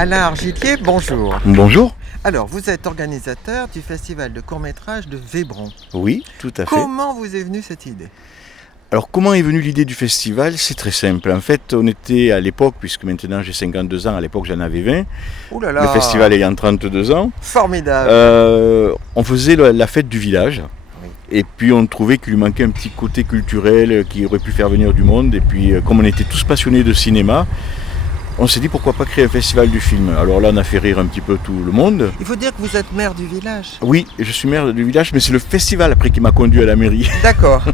Alain Argitier, bonjour. Bonjour. Alors, vous êtes organisateur du festival de court-métrage de Vébron. Oui, tout à fait. Comment vous est venue cette idée? Alors, comment est venue l'idée du festival? C'est très simple. En fait, on était à l'époque, puisque maintenant j'ai 52 ans, à l'époque j'en avais 20, Ouh là là, le festival ayant 32 ans, formidable. on faisait la fête du village. Oui. Et puis on trouvait qu'il lui manquait un petit côté culturel qui aurait pu faire venir du monde. Et puis comme on était tous passionnés de cinéma, on s'est dit pourquoi pas créer un festival du film. Alors là on a fait rire un petit peu tout le monde. Il faut dire que vous êtes maire du village. Oui, je suis maire du village, mais c'est le festival après qui m'a conduit à la mairie. D'accord,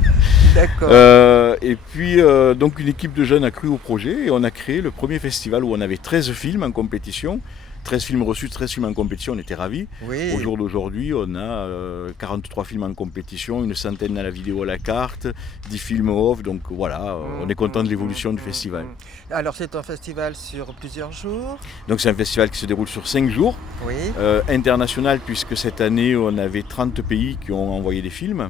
d'accord. Et puis donc une équipe de jeunes a cru au projet et on a créé le premier festival où on avait 13 films en compétition. 13 films reçus, 13 films en compétition, on était ravis. Oui. Au jour d'aujourd'hui, on a 43 films en compétition, une centaine à la vidéo à la carte, 10 films off, donc voilà, on est content de l'évolution du festival. Alors c'est un festival sur plusieurs jours. Donc c'est un festival qui se déroule sur 5 jours, Oui. international puisque cette année on avait 30 pays qui ont envoyé des films.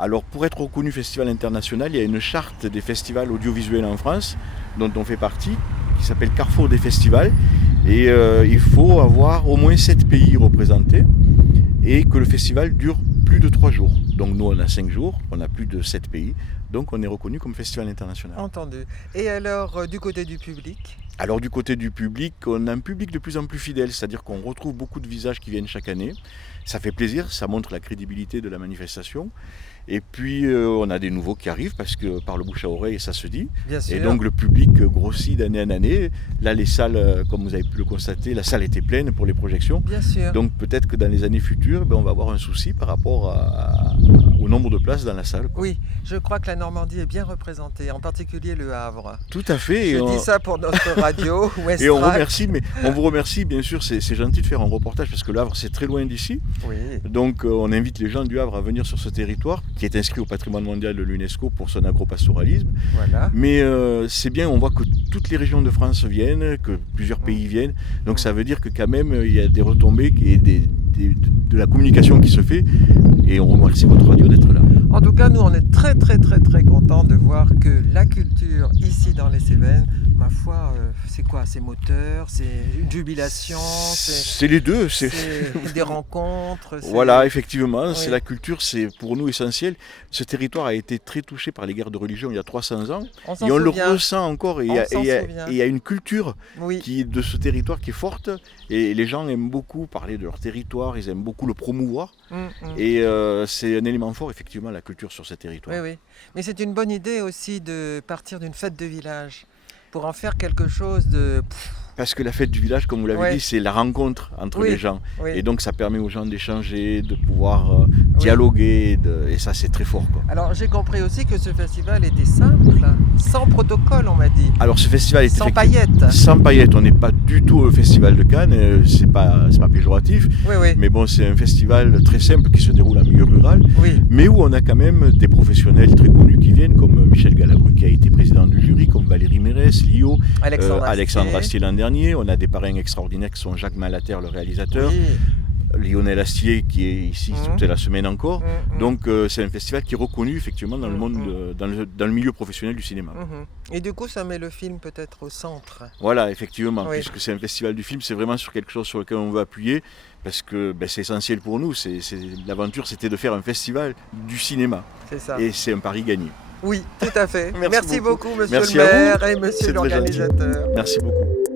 Alors pour être reconnu festival international, il y a une charte des festivals audiovisuels en France, dont on fait partie, qui s'appelle Carrefour des festivals. Et il faut avoir au moins 7 pays représentés et que le festival dure plus de 3 jours. Donc nous on a 5 jours, on a plus de 7 pays, donc on est reconnu comme festival international. Entendu. Et alors du côté du public? Alors du côté du public, on a un public de plus en plus fidèle, c'est-à-dire qu'on retrouve beaucoup de visages qui viennent chaque année. Ça fait plaisir, ça montre la crédibilité de la manifestation. Et puis on a des nouveaux qui arrivent parce que par le bouche à oreille ça se dit. Bien sûr. Et donc le public grossit d'année en année. Là les salles, comme vous avez pu le constater, la salle était pleine pour les projections. Bien sûr. Donc peut-être que dans les années futures, on va avoir un souci par rapport au nombre de places dans la salle. Oui, je crois que la Normandie est bien représentée, en particulier le Havre. Tout à fait. Je dis ça pour notre radio, West Et on Track. remercie, mais on vous remercie bien sûr, c'est gentil de faire un reportage parce que le Havre c'est très loin d'ici. Oui. Donc on invite les gens du Havre à venir sur ce territoire qui est inscrit au patrimoine mondial de l'UNESCO pour son agropastoralisme. Voilà. Mais c'est bien, on voit que toutes les régions de France viennent, que plusieurs pays viennent. Donc ça veut dire que quand même il y a des retombées et de la communication qui se fait. Et on remercie votre radio d'être là. En tout cas, nous, on est très contents de voir que la culture ici dans les Cévennes, ma foi, c'est quoi? C'est moteur, c'est une jubilation, C'est les deux. c'est des rencontres. Voilà, effectivement, Oui. c'est la culture, c'est pour nous essentiel. Ce territoire a été très touché par les guerres de religion il y a 300 ans. On s'en Et on le souvient. ressent encore. Et il y On a- s'en et il y a- souvient. et il y a une culture Oui, de ce territoire qui est forte. Et les gens aiment beaucoup parler de leur territoire, ils aiment beaucoup le promouvoir. Et c'est un élément fort, effectivement, la culture sur ce territoire. oui, oui. Mais c'est une bonne idée aussi de partir d'une fête de village pour en faire quelque chose de... Parce que la fête du village, comme vous l'avez Ouais. dit, c'est la rencontre entre Oui, les gens. oui. Et donc ça permet aux gens d'échanger, de pouvoir dialoguer. Et ça, c'est très fort, quoi. Alors j'ai compris aussi que ce festival était simple, sans protocole, on m'a dit. Alors ce festival est Sans effectivement- paillettes. Sans paillettes, on n'est pas du tout au festival de Cannes, c'est pas péjoratif, Oui, oui. mais bon, c'est un festival très simple qui se déroule en milieu rural, Oui. mais où on a quand même des professionnels très connus qui viennent, comme Michel Galabru qui a été président du jury, comme Valérie Mérès, Lio, Alexandre Astier l'an dernier. On a des parrains extraordinaires qui sont Jacques Malater, le réalisateur, Oui. Lionel Astier qui est ici toute la semaine encore. Mhm. Donc c'est un festival qui est reconnu effectivement dans le monde, dans le milieu professionnel du cinéma. Et du coup, ça met le film peut-être au centre. Voilà, effectivement, Oui. puisque c'est un festival du film, c'est vraiment sur quelque chose sur lequel on veut appuyer, parce que c'est essentiel pour nous. L'aventure, c'était de faire un festival du cinéma. C'est ça. Et c'est un pari gagné. Oui, tout à fait. Merci Merci beaucoup. beaucoup, monsieur Merci le à vous. maire et monsieur C'est très gentil. l'organisateur. Merci beaucoup.